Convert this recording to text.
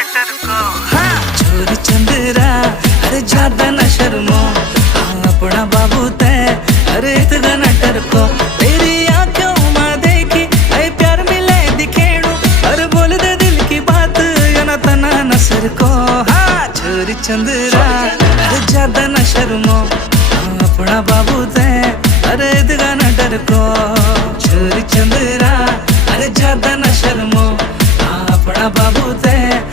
हाँ छोरी चंद्रा अरे ज्यादा न शर्मो, हाँ अपना बाबू तय अरे इतना न डरको। तेरी आंखों में देखी ऐ प्यार मिले दिखेड़ू, अरे बोल दे दिल की बात या ना तना नसर को। हाँ छोरी चंद्रा अरे ज्यादा न शर्मो, हाँ अपना बाबू तय अरे इतना न डरको। छोरी चंद्रा अरे ज्यादा न शर्मो, हाँ अपना बाबू तय